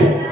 Yeah.